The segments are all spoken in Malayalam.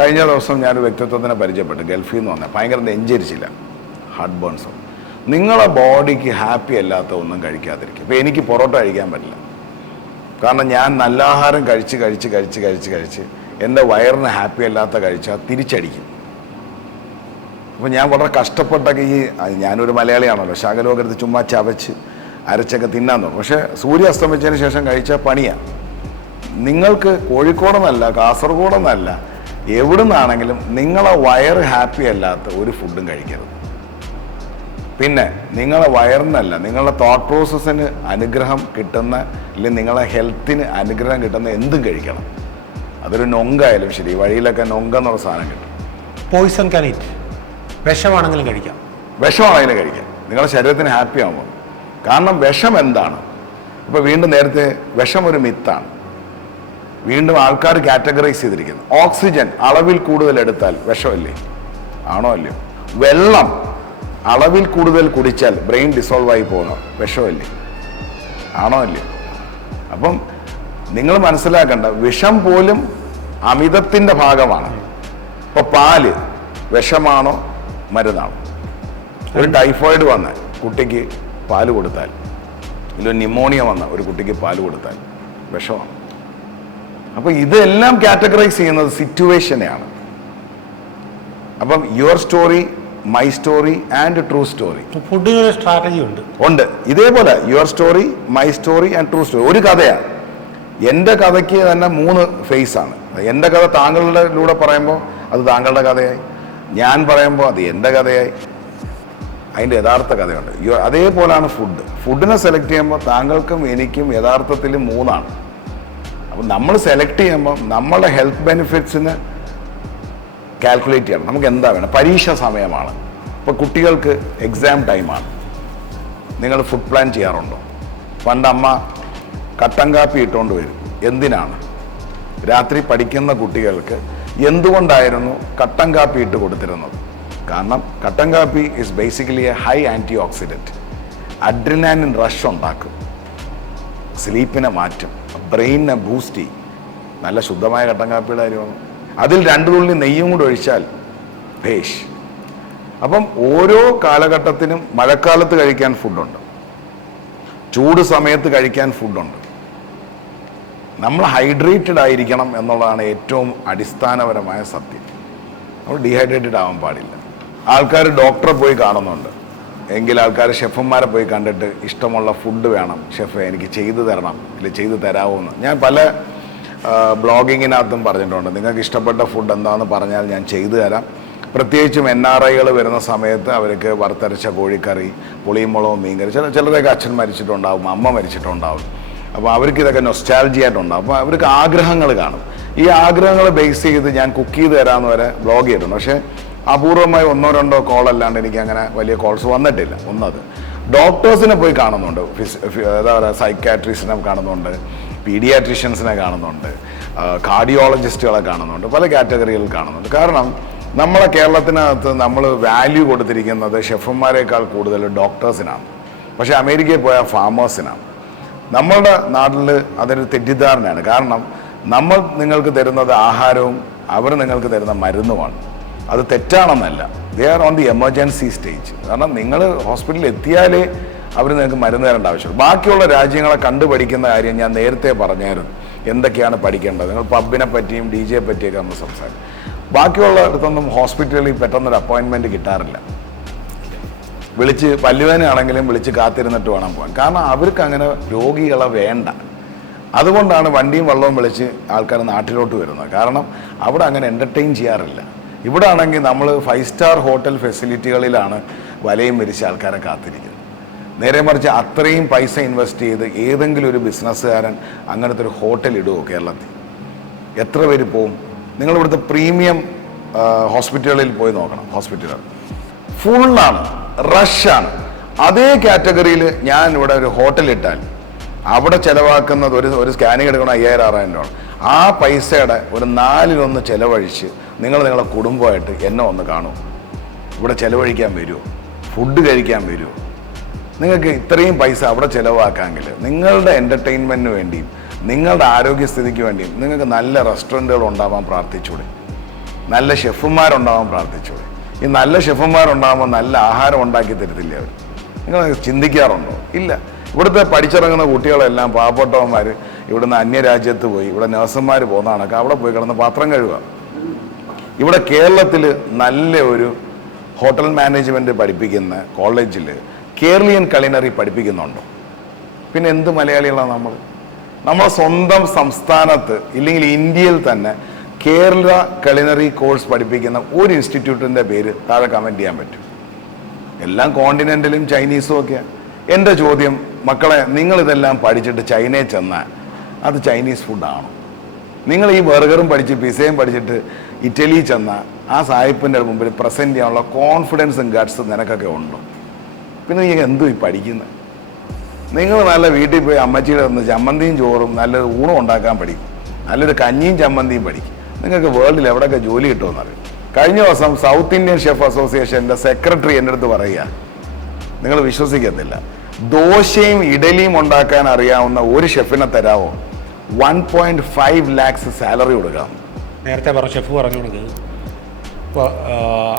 കഴിഞ്ഞ ദിവസം ഞാൻ ഒരു വ്യക്തിത്വത്തിനെ പരിചയപ്പെട്ടു. ഗൾഫിൽ നിന്ന് വന്നത് ഭയങ്കര നെഞ്ചരിച്ചില്ല. ഹാർട്ട് ബേൺസും നിങ്ങളെ ബോഡിക്ക് ഹാപ്പി അല്ലാത്ത ഒന്നും കഴിക്കാതിരിക്കും ഇപ്പം എനിക്ക് പൊറോട്ട കഴിക്കാൻ പറ്റില്ല. കാരണം ഞാൻ നല്ല ആഹാരം കഴിച്ച് കഴിച്ച് കഴിച്ച് കഴിച്ച് കഴിച്ച് എന്റെ വയറിന് ഹാപ്പി അല്ലാത്ത കഴിച്ചാൽ തിരിച്ചടിക്കും. അപ്പോൾ ഞാൻ വളരെ കഷ്ടപ്പെട്ടൊക്കെ ഈ ഞാനൊരു മലയാളിയാണല്ലോ. ശാഖലോകരത്ത് ചുമ്മാ ചവച്ച് അരച്ചൊക്കെ തിന്നാൻ തോന്നും പക്ഷേ സൂര്യ അസ്തമിച്ചതിന് ശേഷം കഴിച്ച പണിയാണ് നിങ്ങൾക്ക് കോഴിക്കോടെന്നല്ല കാസർഗോഡെന്നല്ല എവിടെ നിന്നാണെങ്കിലും നിങ്ങളെ വയർ ഹാപ്പി അല്ലാത്ത ഒരു ഫുഡും കഴിക്കരുത്. പിന്നെ നിങ്ങളെ വയറിനല്ല നിങ്ങളുടെ തോട്ട് പ്രോസസ്സിന് അനുഗ്രഹം കിട്ടുന്ന അല്ലെങ്കിൽ നിങ്ങളെ ഹെൽത്തിന് അനുഗ്രഹം കിട്ടുന്ന എന്തും കഴിക്കണം. അതൊരു നൊങ്കായാലും ശരി വഴിയിലൊക്കെ നൊങ്ക എന്നുള്ള സാധനം കിട്ടും. പോയിസൺ കനീറ്റ് വിഷമാണെങ്കിലും കഴിക്കാം. വിഷമാണെങ്കിലും കഴിക്കാം. നിങ്ങളുടെ ശരീരത്തിന് ഹാപ്പി ആകുമ്പോൾ കാരണം വിഷം എന്താണ് ഇപ്പോൾ വീണ്ടും നേരത്തെ വിഷം ഒരു മിത്താണ്. വീണ്ടും ആൾക്കാർ കാറ്റഗറൈസ് ചെയ്തിരിക്കുന്നു. ഓക്സിജൻ അളവിൽ കൂടുതൽ എടുത്താൽ വിഷമല്ലേ? ആണോ അല്ലയോ? വെള്ളം അളവിൽ കൂടുതൽ കുടിച്ചാൽ ബ്രെയിൻ ഡിസോൾവ് ആയി പോകുന്നു വിഷമല്ലേ? ആണോ അല്ലയോ? അപ്പം നിങ്ങൾ മനസ്സിലാക്കേണ്ട വിഷം പോലും അമിതത്തിന്റെ ഭാഗമാണ്. ഇപ്പോൾ പാൽ വിഷമാണോ? മരുന്നാണോ? ഒരു ടൈഫോയിഡ് വന്ന കുട്ടിക്ക് പാൽ കൊടുത്താൽ ഇല്ല ന്യൂമോണിയ വന്ന ഒരു കുട്ടിക്ക് പാൽ കൊടുത്താൽ വിഷമാണ് അപ്പോൾ ഇതെല്ലാം കാറ്റഗറൈസ് ചെയ്യുന്നത് സിറ്റുവേഷനെയാണ്. അപ്പം your story my story and true story. ഫുഡിനൊരു strategy ഉണ്ട്. ഉണ്ട്. ഇതേപോലെ your story my story and true story. ഒരു കഥയാണ്. എന്റെ കഥയ്ക്ക് തന്നെ മൂന്ന് ഫേസ് ആണ് എന്റെ കഥ താങ്കളുടെ ലൂടെ പറയുമ്പോൾ അത് താങ്കളുടെ കഥയായി. ഞാൻ പറയുമ്പോൾ അത് എന്റെ കഥയായി. അതിന്റെ യഥാർത്ഥ കഥയുണ്ട്. അതേപോലെയാണ് ഫുഡ് ഫുഡിനെ സെലക്ട് ചെയ്യുമ്പോൾ താങ്കൾക്കും എനിക്കും യഥാർത്ഥത്തിൽ മൂന്നാണ്. അപ്പം നമ്മൾ സെലക്ട് ചെയ്യുമ്പോൾ നമ്മളുടെ ഹെൽത്ത് ബെനിഫിറ്റ്സിന് കാൽക്കുലേറ്റ് ചെയ്യണം. നമുക്ക് എന്താ വേണം പരീക്ഷ സമയമാണ്. ഇപ്പോൾ കുട്ടികൾക്ക് എക്സാം ടൈമാണ് നിങ്ങൾ ഫുഡ് പ്ലാൻ ചെയ്യാറുണ്ടോ? പണ്ട് അമ്മ കട്ടൻ കാപ്പി ഇട്ടുകൊണ്ട് വരും. എന്തിനാണ്? രാത്രി പഠിക്കുന്ന കുട്ടികൾക്ക് എന്തുകൊണ്ടായിരുന്നു കട്ടൻ കാപ്പി ഇട്ട് കൊടുത്തിരുന്നത്? കാരണം കട്ടൻ കാപ്പി is basically a high antioxidant adrenaline rush ഉണ്ടാക്കും. സ്ലീപ്പിനെ മാറ്റും. ബ്രെയിനിനെ ബൂസ്റ്റ് ചെയ്യും. നല്ല ശുദ്ധമായ കട്ടൻ കാപ്പിയുടെ കാര്യമാണ്. അതിൽ രണ്ടു തുള്ളി നെയ്യും കൂടെ ഒഴിച്ചാൽ ഭേഷ്. അപ്പം ഓരോ കാലഘട്ടത്തിനും മഴക്കാലത്ത് കഴിക്കാൻ ഫുഡുണ്ട് ചൂട് സമയത്ത് കഴിക്കാൻ ഫുഡുണ്ട് നമ്മൾ ഹൈഡ്രേറ്റഡ് ആയിരിക്കണം എന്നുള്ളതാണ് ഏറ്റവും അടിസ്ഥാനപരമായ സത്യം. നമ്മൾ ഡീഹൈഡ്രേറ്റഡ് ആവാൻ പാടില്ല. ആൾക്കാർ ഡോക്ടറെ പോയി കാണുന്നുണ്ട്. എങ്കിൽ ആൾക്കാർ ഷെഫന്മാരെ പോയി കണ്ടിട്ട് ഇഷ്ടമുള്ള ഫുഡ് വേണം. ഷെഫ് എനിക്ക് ചെയ്തു തരണം. ഇല്ല ചെയ്തു തരാമോ എന്ന് ഞാൻ പല ബ്ലോഗിങ്ങിനകത്തും പറഞ്ഞിട്ടുണ്ട്. നിങ്ങൾക്ക് ഇഷ്ടപ്പെട്ട ഫുഡ് എന്താണെന്ന് പറഞ്ഞാൽ ഞാൻ ചെയ്തു തരാം. പ്രത്യേകിച്ചും എൻ ആർ ഐകൾ വരുന്ന സമയത്ത് അവർക്ക് വറുത്തരച്ച കോഴിക്കറി പുളിയും മുളകും മീൻകറി ചില ചിലരൊക്കെ അച്ഛൻ മരിച്ചിട്ടുണ്ടാവും അമ്മ മരിച്ചിട്ടുണ്ടാവും. അപ്പോൾ അവർക്ക് ഇതൊക്കെ നൊസ്റ്റാലജി ആയിട്ടുണ്ടാവും അപ്പോൾ അവർക്ക് ആഗ്രഹങ്ങൾ കാണും. ഈ ആഗ്രഹങ്ങൾ ബേസ് ചെയ്ത് ഞാൻ കുക്ക് ചെയ്ത് തരാമെന്ന് വരെ ബ്ലോഗ് ചെയ്തിട്ടുണ്ട്. പക്ഷേ അപൂർവമായി ഒന്നോ രണ്ടോ കോൾ അല്ലാണ്ട് എനിക്ക് അങ്ങനെ വലിയ കോൾസ് വന്നിട്ടില്ല. ഒന്നത്. ഡോക്ടേഴ്സിനെ പോയി കാണുന്നുണ്ട്. ഫിസ് എന്താ പറയുക സൈക്കാട്രിസ്റ്റിനെ കാണുന്നുണ്ട്. പീഡിയാട്രീഷ്യൻസിനെ കാണുന്നുണ്ട്. കാർഡിയോളജിസ്റ്റുകളെ കാണുന്നുണ്ട്. പല കാറ്റഗറികളിൽ കാണുന്നുണ്ട്. കാരണം നമ്മളെ കേരളത്തിനകത്ത് നമ്മൾ വാല്യൂ കൊടുത്തിരിക്കുന്നത് ഷെഫന്മാരെക്കാൾ കൂടുതൽ ഡോക്ടേഴ്സിനാണ് പക്ഷേ അമേരിക്കയിൽ പോയ ഫാമേഴ്സിനാണ് നമ്മളുടെ നാട്ടിൽ അതൊരു തെറ്റിദ്ധാരണയാണ്. കാരണം നമ്മൾ നിങ്ങൾക്ക് തരുന്നത് ആഹാരവും അവർ നിങ്ങൾക്ക് തരുന്ന മരുന്നുമാണ്. അത് തെറ്റാണെന്നല്ല. They are on the emergency stage കാരണം നിങ്ങൾ ഹോസ്പിറ്റലിൽ എത്തിയാലേ അവർ നിങ്ങൾക്ക് മരുന്ന് തരേണ്ട ആവശ്യമുള്ളൂ. ബാക്കിയുള്ള രാജ്യങ്ങളെ കണ്ടുപഠിക്കുന്ന കാര്യം ഞാൻ നേരത്തെ പറഞ്ഞായിരുന്നു. എന്തൊക്കെയാണ് പഠിക്കേണ്ടത്? നിങ്ങൾ പബ്ബിനെ പറ്റിയും ഡി ജെ പറ്റിയൊക്കെ നമ്മൾ സംസാരിക്കും. ബാക്കിയുള്ള അടുത്തൊന്നും ഹോസ്പിറ്റലിൽ പെട്ടെന്നൊരു അപ്പോയിൻമെന്റ് കിട്ടാറില്ല. വിളിച്ച് പല്ലുവേനാണെങ്കിലും വിളിച്ച് കാത്തിരുന്നിട്ട് വേണം പോകാൻ. കാരണം അവർക്ക് അങ്ങനെ രോഗികളെ വേണ്ട. അതുകൊണ്ടാണ് വണ്ടിയും വെള്ളവും വിളിച്ച് ആൾക്കാർ നാട്ടിലോട്ട് വരുന്നത്. കാരണം അവിടെ അങ്ങനെ എന്റർടൈൻ ചെയ്യാറില്ല. ഇവിടെ ആണെങ്കിൽ നമ്മൾ ഫൈവ് സ്റ്റാർ ഹോട്ടൽ ഫെസിലിറ്റികളിലാണ് വലയും വരിച്ച ആൾക്കാരെ കാത്തിരിക്കുന്നത്. നേരെ മറിച്ച് അത്രയും പൈസ ഇൻവെസ്റ്റ് ചെയ്ത് ഏതെങ്കിലും ഒരു ബിസിനസ്സുകാരൻ അങ്ങനത്തെ ഒരു ഹോട്ടൽ ഇടുമോ കേരളത്തിൽ? എത്ര പേര് പോവും? നിങ്ങൾ ഇവിടുത്തെ പ്രീമിയം ഹോസ്പിറ്റലുകളിൽ പോയി നോക്കണം ഹോസ്പിറ്റലുകൾ. ഫുള്ളാണ് റഷാണ്. അതേ കാറ്റഗറിയിൽ ഞാൻ ഇവിടെ ഒരു ഹോട്ടൽ ഇട്ടാൽ അവിടെ ചിലവാക്കുന്നത് ഒരു ഒരു സ്കാനിങ് എടുക്കണം അയ്യായിരം ആറായിരം രൂപ ആ പൈസയുടെ ഒരു നാലിലൊന്ന് ചിലവഴിച്ച് നിങ്ങൾ നിങ്ങളുടെ കുടുംബമായിട്ട് എന്നെ ഒന്ന് കാണൂ. ഇവിടെ ചിലവഴിക്കാൻ വരുമോ ഫുഡ് കഴിക്കാൻ വരുമോ നിങ്ങൾക്ക് ഇത്രയും പൈസ അവിടെ ചിലവാക്കാമെങ്കിൽ നിങ്ങളുടെ എന്റർടൈൻമെന്റിന് വേണ്ടിയും നിങ്ങളുടെ ആരോഗ്യസ്ഥിതിക്ക് വേണ്ടിയും നിങ്ങൾക്ക് നല്ല റെസ്റ്റോറന്റുകൾ ഉണ്ടാവാൻ പ്രാർത്ഥിച്ചൂടെ. നല്ല ഷെഫുമാരുണ്ടാവാൻ പ്രാർത്ഥിച്ചൂടെ. ഈ നല്ല ഷെഫുമാരുണ്ടാകുമ്പോൾ നല്ല ആഹാരം ഉണ്ടാക്കി തരത്തില്ല അവർ? നിങ്ങൾ ചിന്തിക്കാറുണ്ടോ? ഇല്ല. ഇവിടുത്തെ പഠിച്ചിറങ്ങുന്ന കുട്ടികളെല്ലാം പാവപ്പെട്ടവന്മാർ ഇവിടുന്ന് അന്യരാജ്യത്ത് പോയി ഇവിടെ നഴ്സുമാർ പോകുന്ന കണക്ക് അവിടെ പോയി കിടന്ന് പാത്രം കഴുകുക. ഇവിടെ കേരളത്തിൽ നല്ല ഒരു ഹോട്ടൽ മാനേജ്മെന്റ് പഠിപ്പിക്കുന്ന കോളേജിൽ കേരളീയൻ കളിനറി പഠിപ്പിക്കുന്നുണ്ടോ. പിന്നെ എന്ത് മലയാളികളാണ് നമ്മൾ നമ്മുടെ സ്വന്തം സംസ്ഥാനത്ത് ഇല്ലെങ്കിൽ ഇന്ത്യയിൽ തന്നെ കേരള കളിനറി കോഴ്സ് പഠിപ്പിക്കുന്ന ഒരു ഇൻസ്റ്റിറ്റ്യൂട്ടിന്റെ പേര് താഴെ കമന്റ് ചെയ്യാൻ പറ്റും. എല്ലാം കോണ്ടിനെന്റലും ചൈനീസും ഒക്കെയാണ് എന്റെ ചോദ്യം മക്കളെ നിങ്ങളിതെല്ലാം പഠിച്ചിട്ട് ചൈനയിൽ ചെന്നാൽ അത് ചൈനീസ് ഫുഡാണോ നിങ്ങൾ ഈ ബർഗറും പഠിച്ച് പിസയും പഠിച്ചിട്ട് ഇറ്റലിയിൽ ചെന്ന ആ സായിപ്പിന്റെ മുമ്പിൽ പ്രസന്റ് ചെയ്യാനുള്ള കോൺഫിഡൻസും ഗട്ട്സും നിനക്കൊക്കെ ഉണ്ടോ. പിന്നെ നീ എന്തു ഈ പഠിക്കുന്നത് നിങ്ങൾ നല്ല വീട്ടിൽ പോയി അമ്മച്ചിയുടെ നിന്ന് ചമ്മന്തിയും ചോറും നല്ലൊരു ഊണം ഉണ്ടാക്കാൻ പഠിക്കും. നല്ലൊരു കഞ്ഞിയും ചമ്മന്തിയും പഠിക്കും. നിങ്ങൾക്ക് വേൾഡിൽ എവിടെയൊക്കെ ജോലി കിട്ടുമെന്നറിയും കഴിഞ്ഞ ദിവസം സൗത്ത് ഇന്ത്യൻ ഷെഫ് അസോസിയേഷന്റെ സെക്രട്ടറി എന്റെ അടുത്ത് പറയുക നിങ്ങൾ വിശ്വസിക്കത്തില്ല. ദോശയും ഇഡലിയും ഉണ്ടാക്കാൻ അറിയാവുന്ന ഒരു ഷെഫിനെ തരാമോ one point five lakhs salary കൊടുക്കാം. നേരത്തെ പറഞ്ഞ ഷെഫ് പറഞ്ഞു കൊടുക്കുന്നത് ഇപ്പോൾ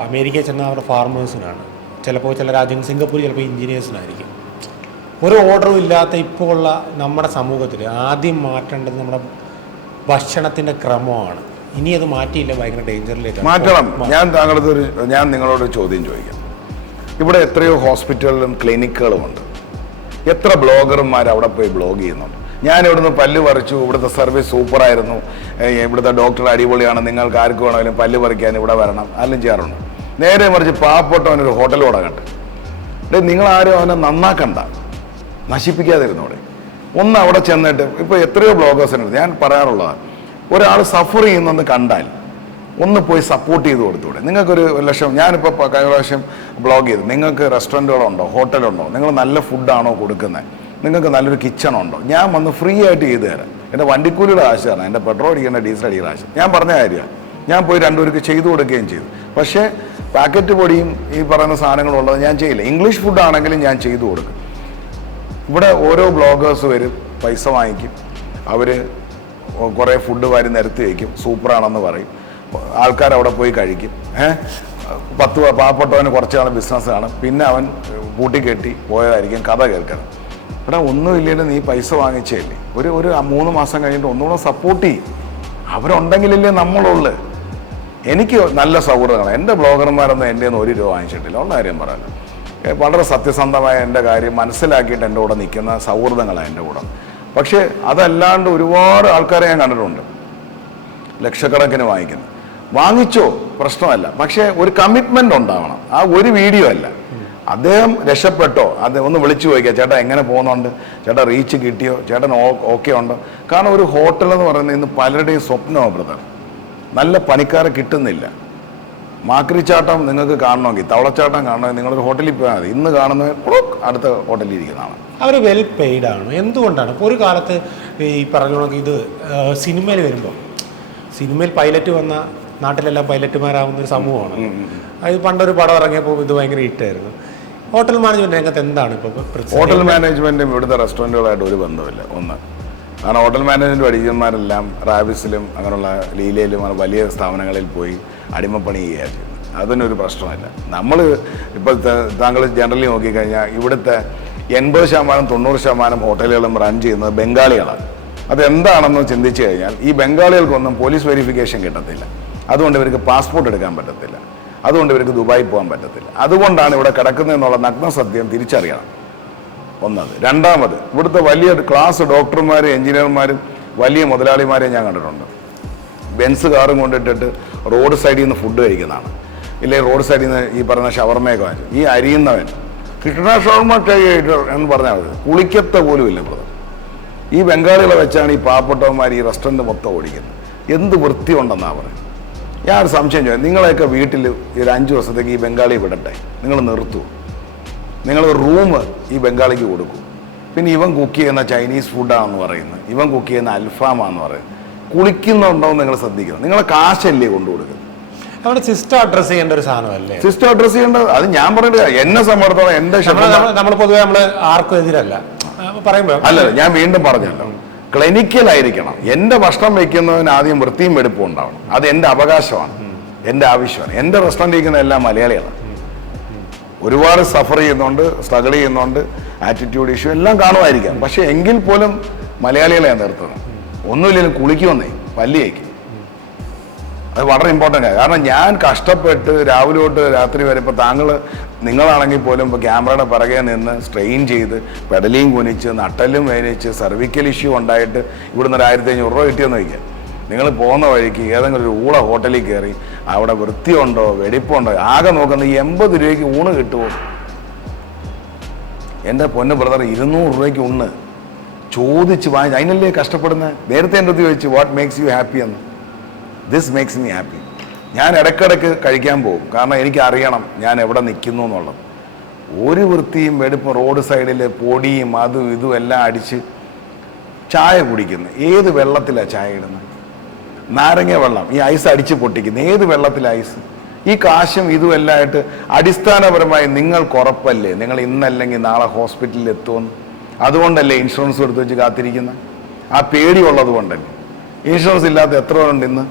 അമേരിക്കയിൽ ചെന്ന അവരുടെ ഫാർമേഴ്സിനാണ്. ചിലപ്പോൾ ചില രാജ്യങ്ങൾ സിംഗപ്പൂർ ചിലപ്പോൾ എഞ്ചിനീയേഴ്സിനായിരിക്കും. ഒരു ഓർഡറും ഇല്ലാത്ത ഇപ്പോൾ ഉള്ള നമ്മുടെ സമൂഹത്തിൽ ആദ്യം മാറ്റേണ്ടത് നമ്മുടെ ഭക്ഷണത്തിന്റെ ക്രമമാണ്. ഇനി അത് മാറ്റിയില്ല ഭയങ്കര ഡേഞ്ചറിലേക്ക് മാറ്റണം. ഞാൻ താങ്കളുടെ ഒരു ഞാൻ നിങ്ങളോട് ചോദ്യം ചോദിക്കാം. ഇവിടെ എത്രയോ ഹോസ്പിറ്റലുകളും ക്ലിനിക്കുകളും ഉണ്ട് എത്ര ബ്ലോഗർമാർ അവിടെ പോയി ബ്ലോഗ് ചെയ്യുന്നുണ്ട്? ഞാൻ ഇവിടുന്ന് പല്ല് പറിച്ചു. ഇവിടുത്തെ സർവീസ് സൂപ്പറായിരുന്നു. ഇവിടുത്തെ ഡോക്ടർ അടിപൊളിയാണ്. നിങ്ങൾക്ക് ആർക്ക് വേണമെങ്കിലും പല്ല് പറിക്കാൻ ഇവിടെ വരണം. അല്ലെങ്കിൽ ചെയ്യാറുണ്ട്. നേരെ മറിച്ച് പാവപ്പെട്ടവനൊരു ഹോട്ടൽ തുടങ്ങട്ടെ ഡേ നിങ്ങൾ ആരും അവനെ നന്നാക്കണ്ട. നശിപ്പിക്കാതിരുന്നോടെ ഒന്ന് അവിടെ ചെന്നിട്ട് ഇപ്പോൾ എത്രയോ ബ്ലോഗേഴ്സ് ഉണ്ട്. ഞാൻ പറയാറുള്ളതാണ് ഒരാൾ സഫർ ചെയ്യുന്നെന്ന് കണ്ടാൽ ഒന്ന് പോയി സപ്പോർട്ട് ചെയ്ത് കൊടുത്തൂടെ. നിങ്ങൾക്കൊരു ലക്ഷം ഞാനിപ്പോൾ കഴിഞ്ഞ പ്രാവശ്യം ബ്ലോഗ് ചെയ്തു. നിങ്ങൾക്ക് റെസ്റ്റോറന്റുകളുണ്ടോ ഹോട്ടലുണ്ടോ നിങ്ങൾ നല്ല ഫുഡാണോ കൊടുക്കുന്നത് നിങ്ങൾക്ക് നല്ലൊരു കിച്ചൺ ഉണ്ടോ? ഞാൻ വന്ന് ഫ്രീ ആയിട്ട് ചെയ്തു തരാം. എന്റെ വണ്ടിക്കൂലിയുടെ കാശ് എന്റെ പെട്രോൾ അടിക്കേണ്ട ഡീസൽ അടിക്കുന്ന കാശ് ഞാൻ പറഞ്ഞ കാര്യമാണ്. ഞാൻ പോയി രണ്ടുപേർക്ക് ചെയ്തു കൊടുക്കുകയും ചെയ്തു. പക്ഷേ പാക്കറ്റ് പൊടിയും ഈ പറയുന്ന സാധനങ്ങളും ഉള്ളത് ഞാൻ ചെയ്യില്ല. ഇംഗ്ലീഷ് ഫുഡാണെങ്കിലും ഞാൻ ചെയ്തു കൊടുക്കും. ഇവിടെ ഓരോ ബ്ലോഗേഴ്സ് വരും പൈസ വാങ്ങിക്കും. അവർ കുറേ ഫുഡ് വാരി നിരത്തി വയ്ക്കും സൂപ്പറാണെന്ന് പറയും. ആൾക്കാർ അവിടെ പോയി കഴിക്കും. ഏഹ് പത്ത് പാവപ്പെട്ടവന് കുറച്ച് നാൾ ബിസിനസ് പിന്നെ അവൻ കൂട്ടിക്കെട്ടി പോയതായിരിക്കും കഥ കേൾക്കണം. ഇവിടെ ഇല്ലെങ്കിൽ നീ പൈസ വാങ്ങിച്ചേല്ലേ? ഒരു ഒരു മൂന്ന് മാസം കഴിഞ്ഞിട്ട് ഒന്നുകൂടെ സപ്പോർട്ട് ചെയ്യും. അവരുണ്ടെങ്കിലല്ലേ നമ്മളുള്ളു. എനിക്ക് നല്ല സൗഹൃദങ്ങളാണ് എന്റെ ബ്ലോഗർമാരൊന്നും എന്റെ നിന്ന് ഒരു രൂപ വാങ്ങിച്ചിട്ടില്ല. ഉള്ള കാര്യം പറയാലോ വളരെ സത്യസന്ധമായ എന്റെ കാര്യം മനസ്സിലാക്കിയിട്ട് എന്റെ കൂടെ നിൽക്കുന്ന സൗഹൃദങ്ങളാണ് എന്റെ കൂടെ. പക്ഷേ അതല്ലാണ്ട് ഒരുപാട് ആൾക്കാരെ ഞാൻ കണ്ടിട്ടുണ്ട്. ലക്ഷക്കണക്കിന് വാങ്ങിക്കുന്നു. വാങ്ങിച്ചോ? പ്രശ്നമല്ല. പക്ഷേ ഒരു കമ്മിറ്റ്മെന്റ് ഉണ്ടാവണം. ആ ഒരു വീഡിയോ അല്ല. അദ്ദേഹം രക്ഷപ്പെട്ടോ? അത് ഒന്ന് വിളിച്ചു ചോദിക്കുക ചേട്ടാ എങ്ങനെ പോകുന്നുണ്ട്? ചേട്ടാ റീച്ച് കിട്ടിയോ? ചേട്ടൻ ഓക്കെ ഉണ്ടോ? കാരണം ഒരു ഹോട്ടൽ എന്ന് പറയുന്നത് ഇന്ന് പലരുടെയും സ്വപ്നമാണ് ബ്രദർ നല്ല പണിക്കാരെ കിട്ടുന്നില്ല. മാക്രിച്ചാട്ടം നിങ്ങൾക്ക് കാണണമെങ്കിൽ തവളച്ചാട്ടം കാണണമെങ്കിൽ നിങ്ങളൊരു ഹോട്ടലിൽ പോയാൽ മതി. ഇന്ന് കാണുന്ന അടുത്ത ഹോട്ടലിൽ ഇരിക്കുന്നതാണ്. അവർ വെൽ പെയ്ഡ് ആണ്. എന്തുകൊണ്ടാണ്? ഇപ്പോൾ ഒരു കാലത്ത് ഈ പറഞ്ഞ കണക്ക് ഇത് സിനിമയിൽ വരുമ്പോൾ സിനിമയിൽ പൈലറ്റ് വന്ന നാട്ടിലെല്ലാം പൈലറ്റുമാരാവുന്ന ഒരു സമൂഹമാണ്. അത് പണ്ടൊരു പടം ഇറങ്ങിയപ്പോൾ ഇത് ഭയങ്കര ഹിറ്റായിരുന്നു ഹോട്ടൽ മാനേജ്മെന്റ് രംഗത്ത് എന്താണ് ഇപ്പോൾ ഹോട്ടൽ മാനേജ്മെന്റും ഇവിടുത്തെ റെസ്റ്റോറന്റുകളായിട്ട് ഒരു ബന്ധമില്ല ഒന്ന്. കാരണം ഹോട്ടൽ മാനേജ്മെന്റ് പഠിക്കുന്നവരെല്ലാം റാവിസിലും അങ്ങനെയുള്ള ലീലയിലും വലിയ സ്ഥാപനങ്ങളിൽ പോയി അടിമപ്പണി ചെയ്യുകയാണ് അതൊന്നും ഒരു പ്രശ്നമല്ല. നമ്മൾ ഇപ്പോൾ താങ്കൾ ജനറലി നോക്കിക്കഴിഞ്ഞാൽ ഇവിടുത്തെ എൺപത് ശതമാനം തൊണ്ണൂറ് ശതമാനം ഹോട്ടലുകളും റൺ ചെയ്യുന്നത് ബംഗാളികളാണ്. അതെന്താണെന്ന് ചിന്തിച്ചു കഴിഞ്ഞാൽ ഈ ബംഗാളികൾക്കൊന്നും പോലീസ് വെരിഫിക്കേഷൻ കിട്ടത്തില്ല. അതുകൊണ്ട് ഇവർക്ക് പാസ്പോർട്ട് എടുക്കാൻ പറ്റത്തില്ല. അതുകൊണ്ട് ഇവർക്ക് ദുബായി പോകാൻ പറ്റത്തില്ല. അതുകൊണ്ടാണ് ഇവിടെ കിടക്കുന്നതെന്നുള്ള നഗ്ന സത്യം തിരിച്ചറിയണം. ഒന്നത്. രണ്ടാമത് ഇവിടുത്തെ വലിയ ക്ലാസ് ഡോക്ടർമാരും എഞ്ചിനീയർമാരും വലിയ മുതലാളിമാരെയും ഞാൻ കണ്ടിട്ടുണ്ട്. ബെൻസ് കാറും കൊണ്ടിട്ടിട്ട് റോഡ് സൈഡിൽ നിന്ന് ഫുഡ് കഴിക്കുന്നതാണ്. ഇല്ലെങ്കിൽ റോഡ് സൈഡിൽ നിന്ന് ഈ പറയുന്ന ഷവർമയൊക്കെ വാങ്ങി. ഈ അരിയുന്നവൻ കിട്ടണ ഷവർമ എന്ന് പറഞ്ഞാൽ മതി. കുളിക്കത്ത പോലും ഇല്ല ബ്രദർ. ഈ ബംഗാളികളെ വെച്ചാണ് ഈ പാവപ്പെട്ടവന്മാർ ഈ റെസ്റ്റോറന്റ് മൊത്തം ഓടിക്കുന്നത്. എന്ത് വൃത്തി ഉണ്ടെന്നാണ് പറയുന്നത്? ഞാൻ ഒരു സംശയം ചോദിച്ചു നിങ്ങളെയൊക്കെ വീട്ടിൽ ഒരു അഞ്ച് ദിവസത്തേക്ക് ഈ ബംഗാളി വിടട്ടെ. നിങ്ങൾ നിർത്തൂ. നിങ്ങൾ റൂം ഈ ബംഗാളിക്ക് കൊടുക്കും. പിന്നെ ഇവൻ കുക്ക് ചെയ്യുന്ന ചൈനീസ് ഫുഡാണെന്ന് പറയുന്നത് ഇവൻ കുക്ക് ചെയ്യുന്ന അൽഫാമാന്ന് പറയുന്നത് കുളിക്കുന്നുണ്ടോ എന്ന് നിങ്ങൾ ശ്രദ്ധിക്കണം. നിങ്ങളെ കാശല്ലേ കൊണ്ടു കൊടുക്കുന്നത്? നമ്മുടെ സിസ്റ്റം അഡ്രസ് ചെയ്യേണ്ട ഒരു സാധനമല്ലേ? സിസ്റ്റം അഡ്രസ് ചെയ്യേണ്ടത് അത് ഞാൻ പറഞ്ഞിട്ട് എന്നെ സംബന്ധിച്ചോളം നമ്മൾ നമ്മൾ പൊതുവെ നമ്മൾ ആർക്കും എതിരല്ല. പറയുമ്പോൾ അല്ല ഞാൻ വീണ്ടും പറഞ്ഞല്ലോ. ക്ലിനിക്കലായിരിക്കണം എന്റെ ഭക്ഷണം വെക്കുന്നതിന് ആദ്യം വൃത്തിയും വെടുപ്പും ഉണ്ടാവണം. അത് എന്റെ അവകാശമാണ്. എന്റെ ആവശ്യമാണ്. എന്റെ റെസ്റ്റോറന്റ് ഇരിക്കുന്ന എല്ലാം മലയാളികളാണ്. ഒരുപാട് സഫർ ചെയ്യുന്നുണ്ട് സ്ട്രഗിൾ ചെയ്യുന്നുണ്ട് ആറ്റിറ്റ്യൂഡ് ഇഷ്യൂ എല്ലാം കാണുമായിരിക്കാം. പക്ഷെ എങ്കിൽ പോലും മലയാളികളെ നിർത്തണം. ഒന്നുമില്ലെങ്കിലും കുളിക്കുമെന്നേ പല്ലിയേക്ക് അത് വളരെ ഇമ്പോർട്ടന്റ് ആണ്. കാരണം ഞാൻ കഷ്ടപ്പെട്ട് രാവിലെ തൊട്ട് രാത്രി വരെ ഇപ്പോൾ താങ്കൾ നിങ്ങളാണെങ്കിൽ പോലും ഇപ്പോൾ ക്യാമറയുടെ പിറകെ നിന്ന് സ്ട്രെയിൻ ചെയ്ത് പെഡലിയും കുനിച്ച് നട്ടലും വേനിച്ച് സർവിക്കൽ ഇഷ്യൂ ഉണ്ടായിട്ട് ഇവിടുന്ന് ഒരു ആയിരത്തി അഞ്ഞൂറ് രൂപ കിട്ടിയെന്ന് വയ്ക്കുക നിങ്ങൾ പോകുന്ന വഴിക്ക് ഏതെങ്കിലും ഒരു ഊള ഹോട്ടലിൽ കയറി അവിടെ വൃത്തിയുണ്ടോ വെടിപ്പുണ്ടോ ആകെ നോക്കുന്ന ഈ എൺപത് രൂപയ്ക്ക് ഊണ് കിട്ടുമോ എന്റെ പൊന്ന് ബ്രദർ ഇരുന്നൂറ് രൂപയ്ക്ക് ഊണ്. ചോദിച്ച് വാങ്ങി അതിനല്ലേ കഷ്ടപ്പെടുന്നത്? നേരത്തെ എന്റെ അടുത്ത് ചോദിച്ചു വാട്ട് മേക്സ് യു ഹാപ്പി എന്ന്. ദിസ് മേക്സ് മീ ഹാപ്പി ഞാൻ ഇടയ്ക്കിടയ്ക്ക് കഴിക്കാൻ പോകും. കാരണം എനിക്ക് അറിയണം ഞാൻ എവിടെ നിൽക്കുന്നു എന്നുള്ളത്. ഒരു വൃത്തിയും വെടുപ്പ് റോഡ് സൈഡിൽ പൊടിയും അതും ഇതും എല്ലാം അടിച്ച് ചായ കുടിക്കുന്നു. ഏത് വെള്ളത്തിലാണ് ചായ ഇടുന്നത്? നാരങ്ങ വെള്ളം. ഈ ഐസ് അടിച്ച് പൊട്ടിക്കുന്നു. ഏത് വെള്ളത്തിൽ ഐസ് ഈ കാശും ഇതും എല്ലാം ആയിട്ട് അടിസ്ഥാനപരമായി നിങ്ങൾ കുറപ്പല്ലേ നിങ്ങൾ ഇന്നല്ലെങ്കിൽ നാളെ ഹോസ്പിറ്റലിൽ എത്തുമെന്ന്. അതുകൊണ്ടല്ലേ ഇൻഷുറൻസ് എടുത്ത് വെച്ച് കാത്തിരിക്കുന്നത്? ആ പേടിയുള്ളത് കൊണ്ടല്ലേ? ഇൻഷുറൻസ് ഇല്ലാത്ത എത്ര പേരുണ്ട് ഇന്ന്?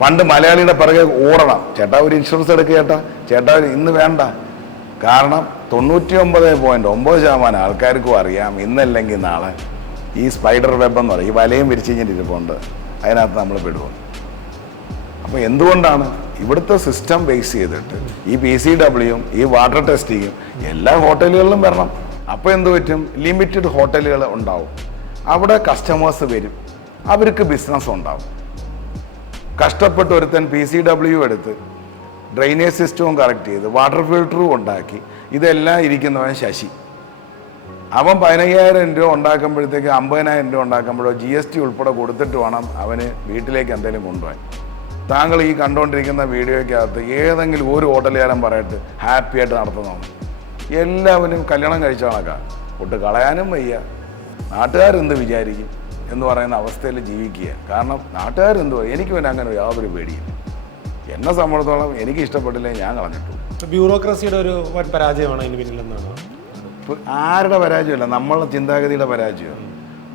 പണ്ട് മലയാളിയുടെ പിറകെ ഓടണം. ചേട്ടാ ഒരു ഇൻഷുറൻസ് എടുക്കുക ചേട്ടാ. ചേട്ടാ ഇന്ന് വേണ്ട. കാരണം തൊണ്ണൂറ്റി ഒമ്പത് പോയിന്റ് ഒമ്പത് ശതമാനം ആൾക്കാർക്കും അറിയാം ഇന്നല്ലെങ്കിൽ നാളെ ഈ സ്പൈഡർ വെബ് എന്ന് പറയും. ഈ വലയും വിരിച്ചു കഴിഞ്ഞിട്ടിരിപ്പുണ്ട് അതിനകത്ത് നമ്മൾ പെടുവും? അപ്പോൾ എന്തുകൊണ്ടാണ് ഇവിടുത്തെ സിസ്റ്റം ബേസ് ചെയ്തിട്ട് ഈ പി സി ഡബ്ല്യൂയും ഈ വാട്ടർ ടെസ്റ്റിങ്ങും എല്ലാ ഹോട്ടലുകളിലും വരണം. അപ്പോൾ എന്ത് പറ്റും? ലിമിറ്റഡ് ഹോട്ടലുകൾ ഉണ്ടാവും. അവിടെ കസ്റ്റമേഴ്സ് വരും. അവർക്ക് ബിസിനസ് ഉണ്ടാവും. കഷ്ടപ്പെട്ട് ഒരുത്തൻ പി സി ഡബ്ല്യു എടുത്ത് ഡ്രെയിനേജ് സിസ്റ്റവും കറക്റ്റ് ചെയ്ത് വാട്ടർ ഫിൽട്ടറും ഉണ്ടാക്കി. ഇതെല്ലാം ഇരിക്കുന്നവൻ ശശി. അവൻ പതിനയ്യായിരം രൂപ ഉണ്ടാക്കുമ്പോഴത്തേക്ക് അമ്പതിനായിരം രൂപ ഉണ്ടാക്കുമ്പോഴോ ജി എസ് ടി ഉൾപ്പെടെ കൊടുത്തിട്ട് വേണം അവന് വീട്ടിലേക്ക് എന്തെങ്കിലും കൊണ്ടുപോകാൻ. താങ്കൾ ഈ കണ്ടുകൊണ്ടിരിക്കുന്ന വീഡിയോയ്ക്കകത്ത് ഏതെങ്കിലും ഒരു ഹോട്ടലുകാരൻ പറയട്ട് ഹാപ്പി ആയിട്ട് നടത്തുന്നതാണ് എല്ലാവരും കല്യാണം കഴിച്ച ഒട്ട് കളയാനും വയ്യ. നാട്ടുകാരെന്ത് വിചാരിക്കും? എന്ന് പറയുന്ന അവസ്ഥയിൽ ജീവിക്കുക കാരണം നാട്ടുകാരെന്ത് പറയും? എനിക്ക് പിന്നെ അങ്ങനെ യാതൊരു പേടിയും എന്നെ സംബന്ധിച്ചോളം എനിക്ക് ഇഷ്ടപ്പെട്ടില്ലെങ്കിൽ ഞാൻ കളഞ്ഞിട്ടു. ബ്യൂറോക്രസിയുടെ ഒരു വൻ പരാജയമാണ് അതിന് പിന്നിലെന്നാണ് ആരുടെ പരാജയമല്ല നമ്മളെ ചിന്താഗതിയുടെ പരാജയം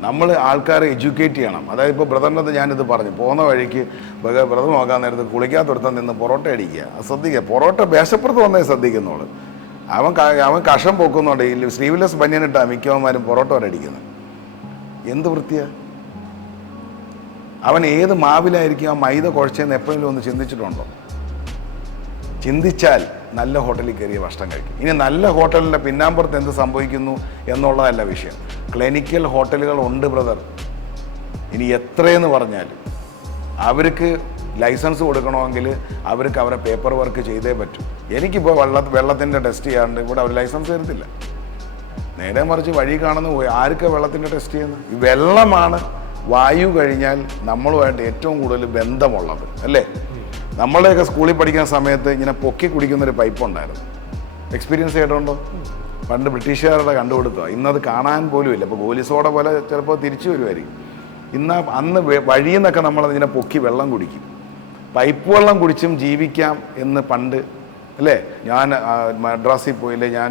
നമ്മൾ ആൾക്കാരെ എഡ്യൂക്കേറ്റ് ചെയ്യണം. അതായത് ഇപ്പോൾ ബ്രദറിനകത്ത് ഞാനിത് പറഞ്ഞു. പോകുന്ന വഴിക്ക് ബ്രദർ നോക്കാൻ നേരത്ത് കുളിക്കാത്തൊരുത്തം നിന്ന് പൊറോട്ട അടിക്കുക. അത് ശ്രദ്ധിക്കുക. പൊറോട്ട വേഷപ്പുറത്ത് വന്നേ ശ്രദ്ധിക്കുന്നുള്ളൂ. അവൻ അവൻ കഷം പൊക്കുന്നുണ്ട്. ഈ സ്ലീവ്ലെസ് ബനിയനിട്ടാണ് മിക്കവന്മാരും പൊറോട്ട വരെ അടിക്കുന്നത്. എന്ത് വൃത്തിയാ? അവൻ ഏത് മാവിലായിരിക്കും ആ മൈദ കുഴച്ചെന്ന് എപ്പോഴെങ്കിലും ഒന്ന് ചിന്തിച്ചിട്ടുണ്ടോ? ചിന്തിച്ചാൽ നല്ല ഹോട്ടലിൽ കയറിയ ഭക്ഷണം കഴിക്കും. ഇനി നല്ല ഹോട്ടലിന്റെ പിന്നാമ്പുറത്ത് എന്ത് സംഭവിക്കുന്നു എന്നുള്ളതല്ല വിഷയം. ക്ലിനിക്കൽ ഹോട്ടലുകൾ ഉണ്ട് ബ്രദർ. ഇനി എത്രയെന്ന് പറഞ്ഞാൽ അവർക്ക് ലൈസൻസ് കൊടുക്കണമെങ്കിൽ അവർക്ക് അവരെ പേപ്പർ വർക്ക് ചെയ്തേ പറ്റൂ. എനിക്കിപ്പോൾ വെള്ള വെള്ളത്തിന്റെ ടെസ്റ്റ് ചെയ്യാണ്ട് ഇവിടെ അവർ ലൈസൻസ് തരത്തില്ല. നേരെ മറിച്ച് വഴി കാണുന്ന പോയി ആർക്ക് വെള്ളത്തിന്റെ ടെസ്റ്റ് ചെയ്യുന്നത് വെള്ളമാണ്. വായു കഴിഞ്ഞാൽ നമ്മളുമായിട്ട് ഏറ്റവും കൂടുതൽ ബന്ധമുള്ളത് അല്ലേ? നമ്മളുടെയൊക്കെ സ്കൂളിൽ പഠിക്കുന്ന സമയത്ത് ഇങ്ങനെ പൊക്കി കുടിക്കുന്നൊരു പൈപ്പ് ഉണ്ടായിരുന്നു. എക്സ്പീരിയൻസ് ചെയ്തിട്ടുണ്ടോ പണ്ട് ബ്രിട്ടീഷുകാരുടെ കണ്ടുപിടുത്തുക ഇന്നത് കാണാൻ പോലും ഇല്ല. ഇപ്പോൾ ഗോലിസോട പോലെ ചിലപ്പോൾ തിരിച്ചു വരുമായിരിക്കും. ഇന്ന് അന്ന് വഴിയിൽ നിന്നൊക്കെ ഇങ്ങനെ പൊക്കി വെള്ളം കുടിക്കും. പൈപ്പ് വെള്ളം കുടിച്ചും ജീവിക്കാം എന്ന് പണ്ട് അല്ലേ? ഞാൻ മദ്രാസിൽ പോയില്ലേ ഞാൻ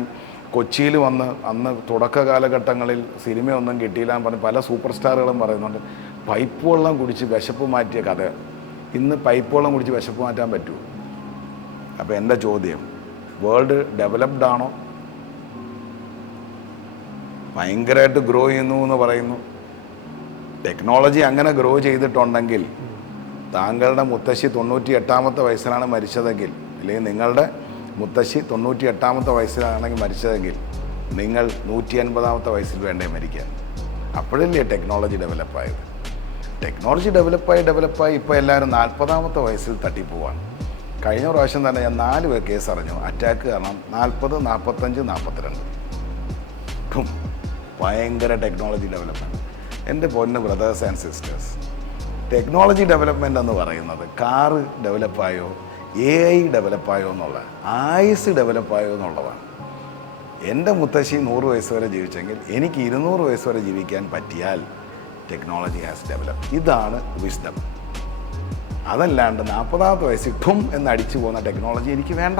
കൊച്ചിയിൽ വന്ന് അന്ന് തുടക്ക കാലഘട്ടങ്ങളിൽ സിനിമയൊന്നും കിട്ടിയില്ല എന്ന് പറഞ്ഞ് പല സൂപ്പർ സ്റ്റാറുകളും പറയുന്നുണ്ട്. പൈപ്പ് വെള്ളം കുടിച്ച് വിശപ്പ് മാറ്റിയ കഥ. ഇന്ന് പൈപ്പ് വെള്ളം കുടിച്ച് വിശപ്പ് മാറ്റാൻ പറ്റുമോ അപ്പോൾ എന്റെ ചോദ്യം വേൾഡ് ഡെവലപ്ഡ് ആണോ? ഭയങ്കരമായിട്ട് ഗ്രോ ചെയ്യുന്നു എന്ന് പറയുന്നു. ടെക്നോളജി അങ്ങനെ ഗ്രോ ചെയ്തിട്ടുണ്ടെങ്കിൽ താങ്കളുടെ മുത്തശ്ശി തൊണ്ണൂറ്റി എട്ടാമത്തെ വയസ്സിലാണ് മരിച്ചതെങ്കിൽ അല്ലെങ്കിൽ നിങ്ങളുടെ മുത്തശ്ശി തൊണ്ണൂറ്റി എട്ടാമത്തെ വയസ്സിലാണെങ്കിൽ മരിച്ചതെങ്കിൽ നിങ്ങൾ നൂറ്റി അൻപതാമത്തെ വയസ്സിൽ വേണ്ടേ മരിക്കാൻ. അപ്പോഴല്ലേ ടെക്നോളജി ഡെവലപ്പായത് ടെക്നോളജി ഡെവലപ്പായി ഡെവലപ്പായി ഇപ്പോൾ എല്ലാവരും നാൽപ്പതാമത്തെ വയസ്സിൽ തട്ടിപ്പോവാണ്. കഴിഞ്ഞ പ്രാവശ്യം തന്നെ ഞാൻ നാല് പേർ കേസ് അറിഞ്ഞു. അറ്റാക്ക് കാരണം നാൽപ്പത് നാൽപ്പത്തഞ്ച് നാൽപ്പത്തിരണ്ട് ഇപ്പം ഭയങ്കര ടെക്നോളജി ഡെവലപ്മെന്റ് എന്റെ പൊന്ന് brothers and sisters technology development എന്ന് പറയുന്നത് കാറ് ഡെവലപ്പായോ എ ഐ ഡെവലപ്പായോ എന്നുള്ള ആയുസ് ഡെവലപ്പായോ എന്നുള്ളതാണ്. എന്റെ മുത്തശ്ശി നൂറ് വയസ്സ് വരെ ജീവിച്ചെങ്കിൽ എനിക്ക് ഇരുന്നൂറ് വയസ്സ് വരെ ജീവിക്കാൻ പറ്റിയാൽ ടെക്നോളജി ഹാസ് ഡെവലപ്പ് ഇതാണ് വിസ്ഡം അതല്ലാണ്ട് നാൽപ്പതാമത്തെ വയസ്സിട്ടും എന്ന് അടിച്ചു പോകുന്ന ടെക്നോളജി എനിക്ക് വേണ്ട.